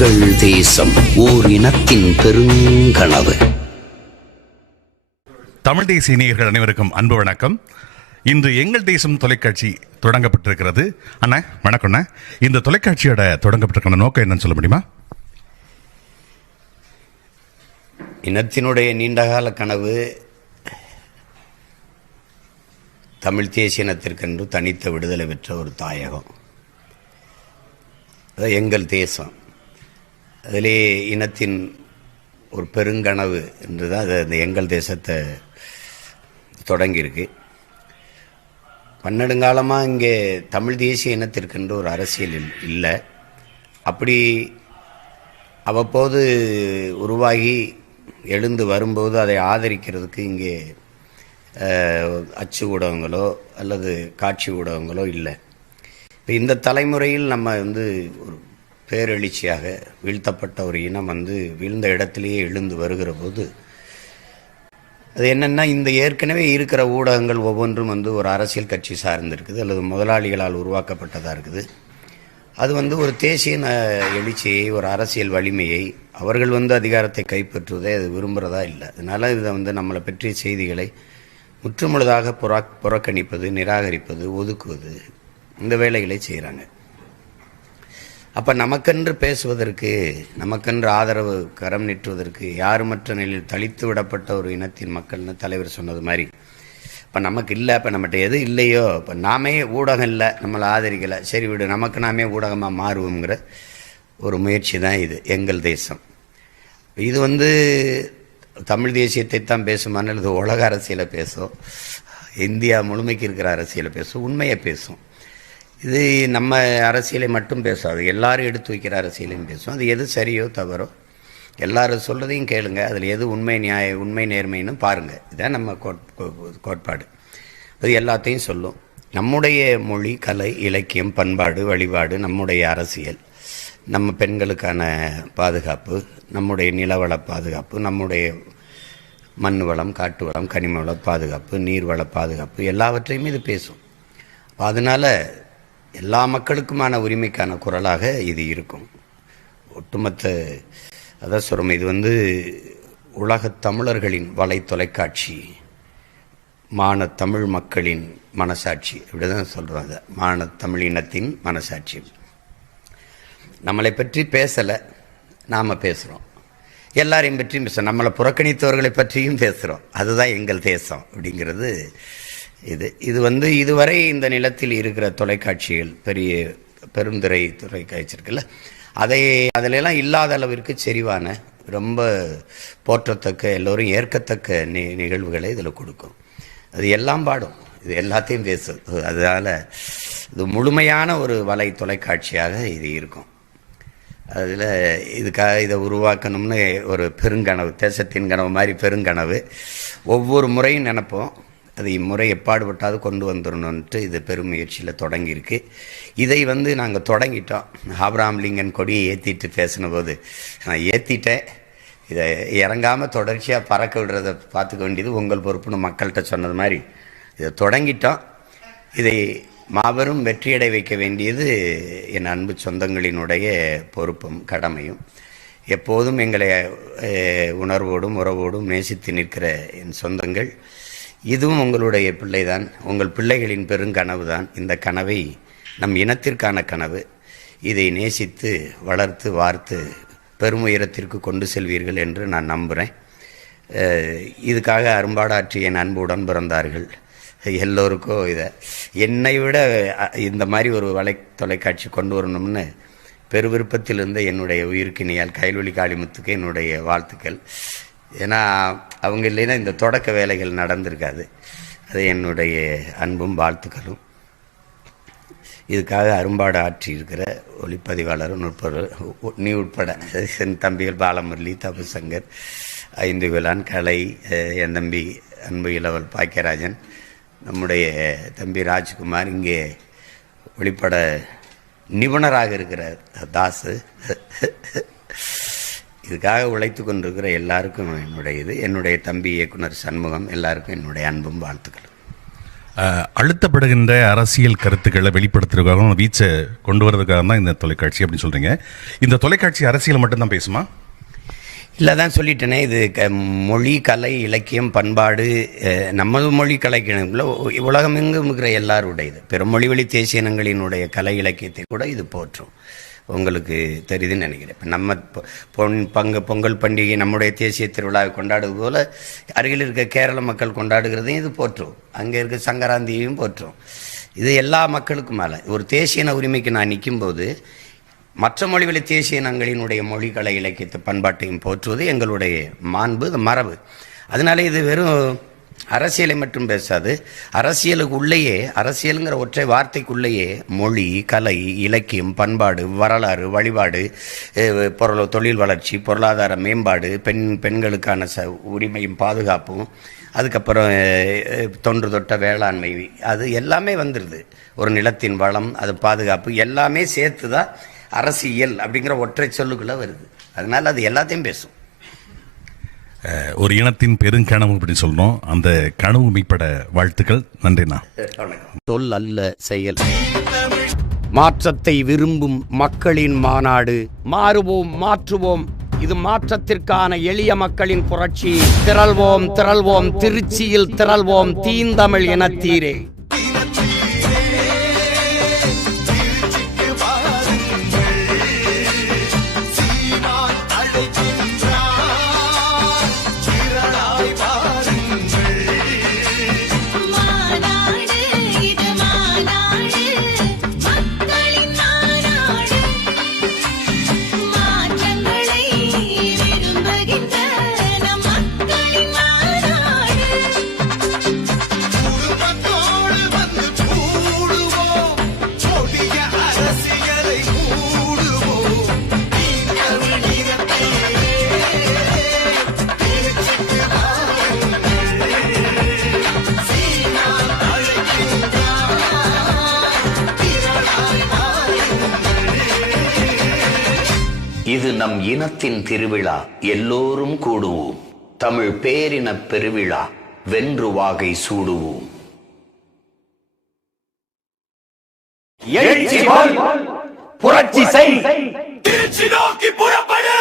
எங்கள் தேசம் ஓர் இனத்தின் பெருங்கனவு. தமிழ் தேசிய நேயர்கள் அனைவருக்கும் அன்பு வணக்கம். இன்று எங்கள் தேசம் தொலைக்காட்சி தொடங்கப்பட்டிருக்கிறது. அண்ணா வணக்கம்ண்ணா. இந்த தொலைக்காட்சியோட தொடங்கப்பட்டிருக்கிற நோக்கம் என்னன்னு சொல்ல முடியுமா? இனத்தினுடைய நீண்டகால கனவு தமிழ் தேசிய இனத்திற்கென்று தனித்த விடுதலை பெற்ற ஒரு தாயகம். அது எங்கள் தேசம். அதிலே இனத்தின் ஒரு பெருங்கனவு என்று தான் அது அந்த எங்கள் தேசத்தை தொடங்கியிருக்கு. பன்னெடுங்காலமாக இங்கே தமிழ் தேசிய இனத்திற்கென்று ஒரு அரசியல் இல்லை. அப்படி அவ்வப்போது உருவாகி எழுந்து வரும்போது அதை ஆதரிக்கிறதுக்கு இங்கே அச்சு ஊடகங்களோ அல்லது காட்சி ஊடகங்களோ இல்லை. இப்போ இந்த தலைமுறையில் நம்ம ஒரு பேரெழுச்சியாக வீழ்த்தப்பட்ட ஒரு இனம் வீழ்ந்த இடத்திலேயே எழுந்து வருகிற போது அது என்னென்னா, இந்த ஏற்கனவே இருக்கிற ஊடகங்கள் ஒவ்வொன்றும் ஒரு அரசியல் கட்சி சார்ந்திருக்குது அல்லது முதலாளிகளால் உருவாக்கப்பட்டதாக இருக்குது. அது ஒரு தேசிய எழுச்சியை, ஒரு அரசியல் வலிமையை அவர்கள் அதிகாரத்தை கைப்பற்றுவதை அது விரும்புகிறதா இல்லை. அதனால் இதை நம்மளை பற்றிய செய்திகளை முற்றுமுழுதாக புறக்கணிப்பது, நிராகரிப்பது, ஒதுக்குவது, இந்த வேலைகளை செய்கிறாங்க. அப்போ நமக்கென்று பேசுவதற்கு, நமக்கென்று ஆதரவு கரம் நீட்டுவதற்கு யாருமற்ற நிலையில் தளித்து விடப்பட்ட ஒரு இனத்தின் மக்கள்னு தலைவர் சொன்னது மாதிரி, இப்போ நமக்கு இல்லை, இப்போ நம்மகிட்ட எது இல்லையோ, இப்போ நாமே ஊடகம் இல்லை, நம்மளை ஆதரிக்கலை, சரி விடு, நமக்கு நாமே ஊடகமாக மாறுவோங்கிற ஒரு முயற்சி தான் இது எங்கள் தேசம். இது தமிழ் தேசியத்தை தான் பேசுமானால் இது உலக அரசியலை பேசும், இந்தியா முழுமைக்கு இருக்கிற அரசியலை பேசும், உண்மையை பேசும். இது நம்ம அரசியலை மட்டும் பேசாது, எல்லாரும் எடுத்து வைக்கிற அரசியலையும் பேசும். அது எது சரியோ தவறோ எல்லாரும் சொல்கிறதையும் கேளுங்க, அதில் எது உண்மை நேர்மைன்னு பாருங்கள். இதுதான் நம்ம கோட்பாடு. அது எல்லாத்தையும் சொல்லும். நம்முடைய மொழி, கலை, இலக்கியம், பண்பாடு, வழிபாடு, நம்முடைய அரசியல், நம்ம பெண்களுக்கான பாதுகாப்பு, நம்முடைய நிலவள பாதுகாப்பு, நம்முடைய மண் வளம், காட்டு வளம், கனிம வள பாதுகாப்பு, நீர்வள பாதுகாப்பு, எல்லாவற்றையும் இது பேசும். அதனால் எல்லா மக்களுக்குமான உரிமைக்கான குரலாக இது இருக்கும். ஒட்டுமொத்த அதான் சொல்கிறோம், இது உலகத் தமிழர்களின் வலை தொலைக்காட்சி, தமிழ் மக்களின் மனசாட்சி, இப்படி தான் சொல்கிறாங்க. தமிழ் இனத்தின் மனசாட்சி. நம்மளை பற்றி பேசலை, நாம் பேசுகிறோம். எல்லாரையும் பற்றியும் பேசுகிறோம், நம்மளை புறக்கணித்தவர்களை பற்றியும் பேசுகிறோம். அதுதான் எங்கள் தேசம் அப்படிங்கிறது. இது இதுவரை இந்த நிலத்தில் இருக்கிற தொலைக்காட்சிகள், பெரிய பெருந்திரை தொலைக்காட்சி இருக்குல்ல, அதிலெல்லாம் இல்லாத அளவிற்கு செறிவான, ரொம்ப போற்றத்தக்க, எல்லோரும் ஏற்கத்தக்க நிகழ்வுகளை இதில் கொடுக்கும். அது எல்லாம் பாடும், இது எல்லாத்தையும் பேசும். அதனால் இது முழுமையான ஒரு வலை தொலைக்காட்சியாக இது இருக்கும். அதில் இதுக்காக இதை உருவாக்கணும்னு ஒரு பெருங்கனவு, தேசத்தின் கனவு மாதிரி பெருங்கனவு ஒவ்வொரு முறையும் நினைப்போம். அது இம்முறை எப்பாடுபட்டாவது கொண்டு வந்துடணுன்ட்டு இது பெருமுயற்சியில் தொடங்கியிருக்கு. இதை நாங்கள் தொடங்கிட்டோம். ஆப்ரஹாம் லிங்கன் கொடியை ஏற்றிட்டு பேசின போது நான் ஏற்றிட்டேன், இதை இறங்காமல் தொடர்ச்சியாக பறக்க விடுறதை பார்த்துக்க வேண்டியது உங்கள் பொறுப்புன்னு மக்கள்கிட்ட சொன்னது மாதிரி இதை தொடங்கிட்டோம். இதை மாபெரும் வெற்றியடை வைக்க வேண்டியது என் அன்பு சொந்தங்களினுடைய பொறுப்பும் கடமையும். எப்போதும் எங்களை உணர்வோடும் உறவோடும் நேசித்து நிற்கிற என் சொந்தங்கள், இதுவும் உங்களுடைய பிள்ளைதான், உங்கள் பிள்ளைகளின் பெருங்கனவு தான். இந்த கனவை நம் இனத்திற்கான கனவு. இதை நேசித்து வளர்த்து வார்த்து பெருமுயரத்திற்கு கொண்டு செல்வீர்கள் என்று நான் நம்புகிறேன். இதுக்காக அரும்பாடாற்றிய என் அன்பு உடன் பிறந்தார்கள் எல்லோருக்கும் என்னை விட இந்த மாதிரி ஒரு தொலைக்காட்சி கொண்டு வரணும்னு பெருவிருப்பத்திலிருந்து என்னுடைய உயிருக்கினியால் கைல்வெளி காளிமுத்துக்கு என்னுடைய வாழ்த்துக்கள். ஏன்னா அவங்க இல்லைன்னா இந்த தொடக்க வேலைகள் நடந்திருக்காது. அது என்னுடைய அன்பும் வாழ்த்துக்களும். இதுக்காக அரும்பாடு ஆற்றி இருக்கிற ஒளிப்பதிவாளரும் நீ உட்பட என் தம்பிகள் பாலமுரளி, தபுசங்கர், ஐந்துவிலான், கலை, என் தம்பி அன்பு இளவல் பாக்கியராஜன், நம்முடைய தம்பி ராஜ்குமார், இங்கே ஒளிப்பட நிபுணராக இருக்கிற தாசு, இதுக்காக உழைத்து கொண்டிருக்கிற எல்லாருக்கும் என்னுடைய தம்பி இயக்குனர் சண்முகம், எல்லாருக்கும் என்னுடைய அன்பும் வாழ்த்துக்கள். அழுத்தப்படுகின்ற அரசியல் கருத்துக்களை வெளிப்படுத்துறதுக்காக வீச்சை கொண்டு வரதுக்காக தான் இந்த தொலைக்காட்சி அப்படின்னு சொல்றீங்க. இந்த தொலைக்காட்சி அரசியல் மட்டும்தான் பேசுமா? இல்லை, தான் சொல்லிட்டேனே, இது மொழி, கலை, இலக்கியம், பண்பாடு, நமது மொழி கலைக்கிழமையில் உலகமெங்கும் இருக்கிற எல்லாருடையது. பிற மொழிவழி தேசிய இனங்களினுடைய கலை இலக்கியத்தை கூட இது போற்றும். உங்களுக்கு தெரியுதுன்னு நினைக்கிறேன். இப்போ நம்ம பொங்கல் பண்டிகை நம்முடைய தேசிய திருவிழாவை கொண்டாடுவது போல் அருகில் இருக்க கேரள மக்கள் கொண்டாடுகிறதையும் இது போற்றும். அங்கே இருக்க சங்கராந்தியையும் போற்றும். இது எல்லா மக்களுக்கும் மேலே ஒரு தேசிய உரிமைக்கு நான் நிற்கும்போது மற்ற மொழிவழி தேசிய இனங்களினுடைய மொழி, கலை, இலக்கியத்தை, பண்பாட்டையும் போற்றுவது எங்களுடைய மாண்பு, மரபு. அதனால இது வெறும் அரசியலை மட்டும் பேசாது. அரசியலுக்கு உள்ளேயே, அரசியலுங்கிற ஒற்றை வார்த்தைக்குள்ளேயே மொழி, கலை, இலக்கியம், பண்பாடு, வரலாறு, வழிபாடு, தொழில் வளர்ச்சி, பொருளாதார மேம்பாடு, பெண்களுக்கான உரிமையும் பாதுகாப்பும், அதுக்கப்புறம் தொன்று தொட்ட வேளாண்மை, அது எல்லாமே வந்துடுது. ஒரு நிலத்தின் வளம், அது பாதுகாப்பு, எல்லாமே சேர்த்து தான் அரசியல் அப்படிங்கிற ஒற்றை சொல்லுக்குள்ள வருது. அதனால அது எல்லாத்தையும் பேசும். ஒரு இனத்தின் பெருங்கனவு அப்படின்னு சொல்லணும். அந்த கனவு மீட்பட வாழ்த்துக்கள். நன்றிண்ணா. சொல் அல்ல, செயல். மாற்றத்தை விரும்பும் மக்களின் மாநாடு. மாறுவோம், மாற்றுவோம். இது மாற்றத்திற்கான எளிய மக்களின் புரட்சி. திரள்வோம், திரள்வோம், திருச்சியில் திரள்வோம், தீந்தமிழ் இனத்தீரே. இது நம் இனத்தின் திருவிழா, எல்லோரும் கூடுவோம். தமிழ் பேரின பெருவிழா, வென்று வாகை சூடுவோம். புரட்சி செய், திருச்சி நோக்கி புறப்படு.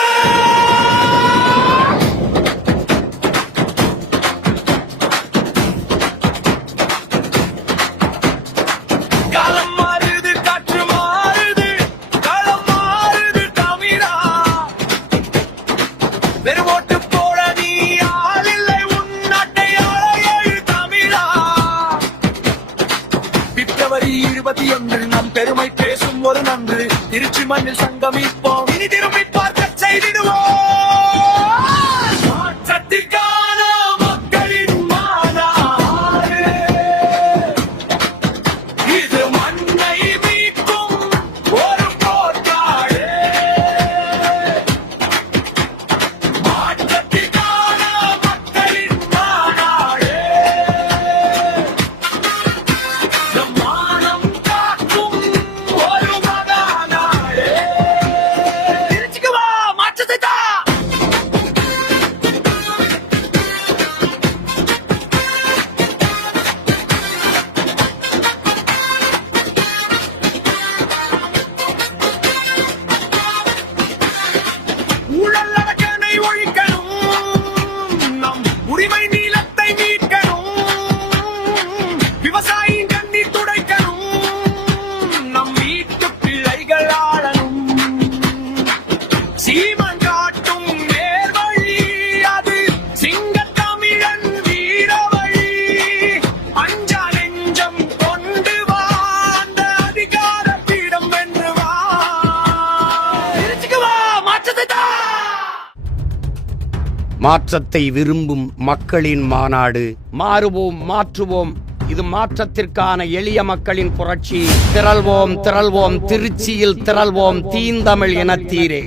நம் பெருமை பேசும் ஒரு நன்று. திருச்சி மண்ணில் சங்கமிப்போம், இனி திரும்பி பார்க்க செய்திடுவோம். மாற்றத்திற்கான மக்களின் மாநாடு, இது மண்ணை மீட்கும் ஒரு போர்க்காடு. மாற்றத்திற்கான மக்களின் மாநாடு, மாற்றத்தை விரும்பும் மக்களின் மாநாடு. மாறுவோம், மாற்றுவோம். இது மாற்றத்திற்கான எளிய மக்களின் புரட்சி. திரள்வோம், திரள்வோம், திருச்சியில் திரள்வோம், தீந்தமிழ் இனத்தீரே.